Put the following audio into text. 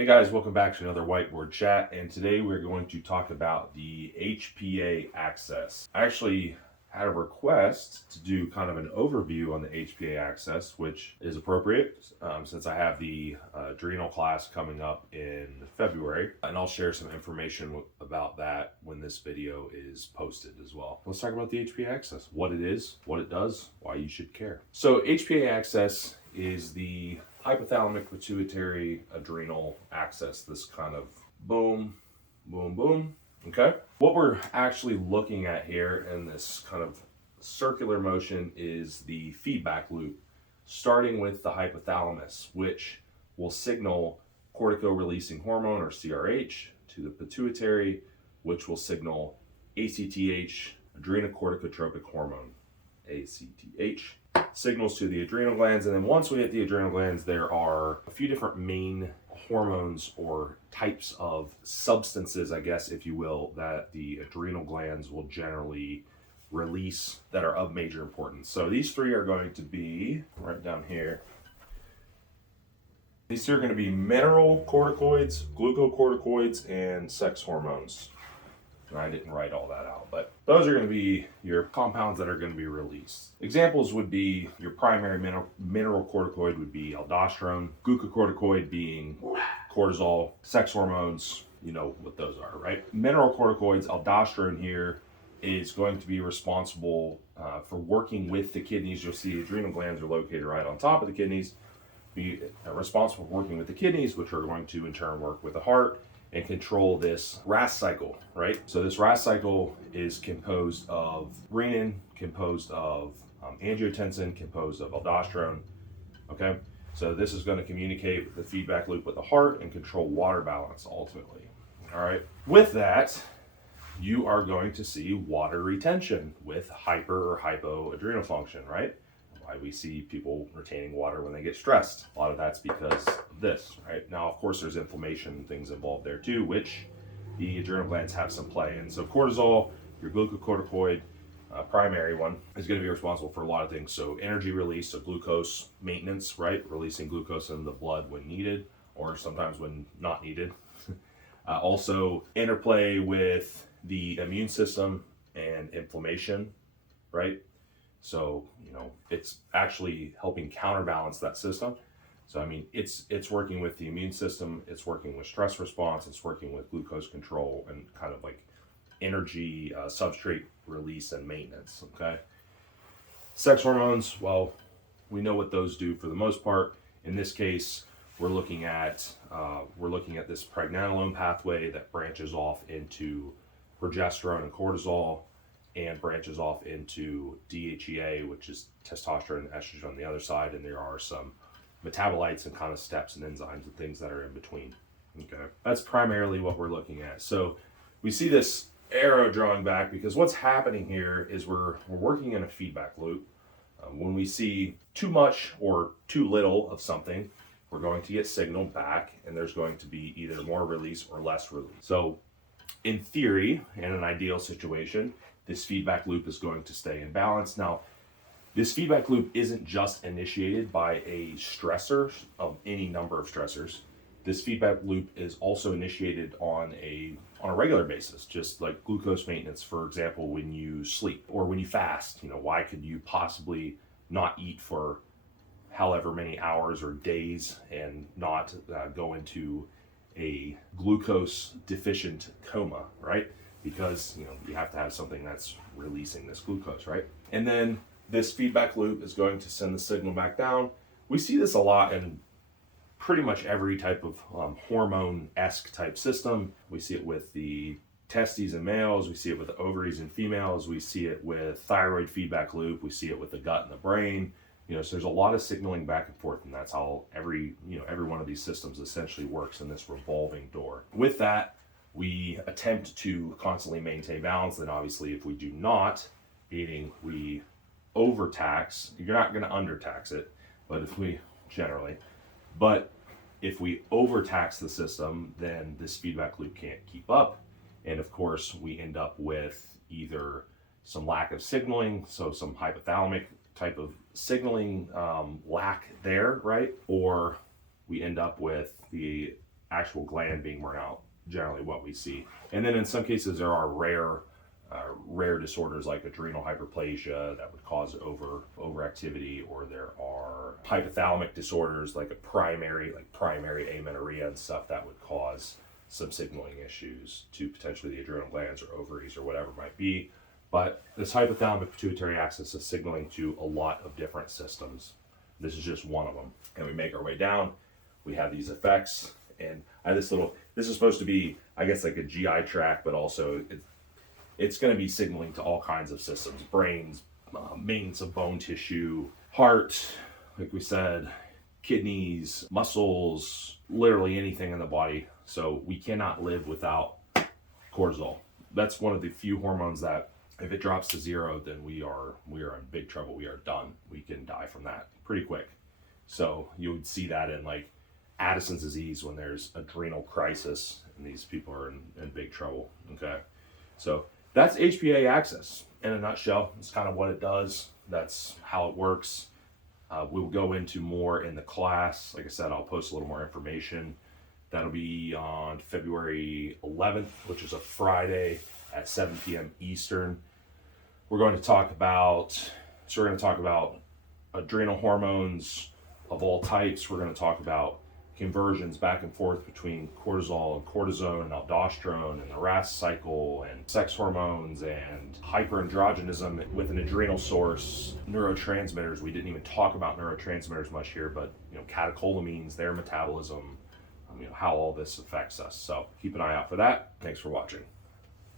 Hey guys, welcome back to another whiteboard chat, and today we're going to talk about the HPA axis. I actually had a request to do kind of an overview on the HPA axis, which is appropriate since I have the adrenal class coming up in February, and I'll share some information about that when this video is posted as well. Let's talk about the HPA axis, what it is, what it does, why you should care. So HPA axis is the hypothalamic pituitary adrenal axis, this kind of boom, boom, boom. Okay. What we're actually looking at here in this kind of circular motion is the feedback loop, starting with the hypothalamus, which will signal cortico-releasing hormone or CRH to the pituitary, which will signal ACTH, adrenocorticotropic hormone, ACTH. Signals to the adrenal glands, and then once we hit the adrenal glands, there are a few different main hormones or types of substances, I guess, if you will, that the adrenal glands will generally release that are of major importance. So these three are going to be right down here. These are going to be mineral corticoids, glucocorticoids, and sex hormones. I didn't write all that out, but those are going to be your compounds that are going to be released. Examples would be your primary mineral corticoid would be aldosterone, glucocorticoid being cortisol, sex hormones, you know what those are, right? Mineral corticoids, aldosterone here is going to be responsible for working with the kidneys. You'll see adrenal glands are located right on top of the kidneys, be responsible for working with the kidneys, which are going to in turn work with the heart and control this RAS cycle, right? So this RAS cycle is composed of renin, composed of angiotensin, composed of aldosterone, okay? So this is going to communicate with the feedback loop with the heart and control water balance ultimately, all right? With that, you are going to see water retention with hyper or hypoadrenal function, right? Why we see people retaining water when they get stressed. A lot of that's because of this, right? Now, of course, there's inflammation and things involved there too, which the adrenal glands have some play in. So cortisol, your glucocorticoid, primary one, is going to be responsible for a lot of things. So energy release, so glucose maintenance, right? Releasing glucose in the blood when needed, or sometimes when not needed. Also, interplay with the immune system and inflammation, right? So, you know, it's actually helping counterbalance that system. So, I mean, it's working with the immune system, it's working with stress response, it's working with glucose control and kind of like energy substrate release and maintenance, okay? Sex hormones, well, we know what those do for the most part. In this case, we're looking at this pregnenolone pathway that branches off into progesterone and cortisol, and branches off into DHEA, which is testosterone and estrogen on the other side, and there are some metabolites and kind of steps and enzymes and things that are in between. Okay, that's primarily what we're looking at. So we see this arrow drawing back because what's happening here is we're working in a feedback loop. When we see too much or too little of something, we're going to get signal back, and there's going to be either more release or less release. So in theory, in an ideal situation, this feedback loop is going to stay in balance. Now, this feedback loop isn't just initiated by a stressor of any number of stressors. This feedback loop is also initiated on a regular basis, just like glucose maintenance, for example, when you sleep or when you fast. You know, why could you possibly not eat for however many hours or days and not go into a glucose deficient coma, right? Because, you know, you have to have something that's releasing this glucose, right? And then this feedback loop is going to send the signal back down. We see this a lot in pretty much every type of hormone-esque type system. We see it with the testes in males, we see it with the ovaries in females, we see it with thyroid feedback loop, we see it with the gut and the brain. You know, so there's a lot of signaling back and forth, and that's how every one of these systems essentially works in this revolving door. With that, we attempt to constantly maintain balance. Then obviously if we do not, meaning we overtax, you're not going to undertax it, but if we overtax the system, then this feedback loop can't keep up. And of course we end up with either some lack of signaling, so some hypothalamic type of signaling lack there, right? Or we end up with the actual gland being worn out, generally what we see. And then in some cases there are rare disorders like adrenal hyperplasia that would cause overactivity, or there are hypothalamic disorders like primary amenorrhea and stuff that would cause some signaling issues to potentially the adrenal glands or ovaries or whatever it might be. But this hypothalamic pituitary axis is signaling to a lot of different systems. This is just one of them. And we make our way down, we have these effects, and I have this is supposed to be, I guess, like a GI tract, but also it's going to be signaling to all kinds of systems: brains, maintenance of bone tissue, heart, like we said, kidneys, muscles, literally anything in the body. So we cannot live without cortisol. That's one of the few hormones that if it drops to zero, then we are in big trouble. We are done. We can die from that pretty quick. So you would see that in like Addison's disease when there's adrenal crisis and these people are in big trouble. Okay. So that's HPA axis in a nutshell. It's kind of what it does. That's how it works. We'll go into more in the class. Like I said, I'll post a little more information. That'll be on February 11th, which is a Friday at 7 p.m. Eastern. We're going to talk about adrenal hormones of all types. We're going to talk about conversions back and forth between cortisol and cortisone and aldosterone and the RAS cycle and sex hormones and hyperandrogenism with an adrenal source, neurotransmitters. We didn't even talk about neurotransmitters much here, but catecholamines, their metabolism, how all this affects us. So keep an eye out for that. Thanks for watching.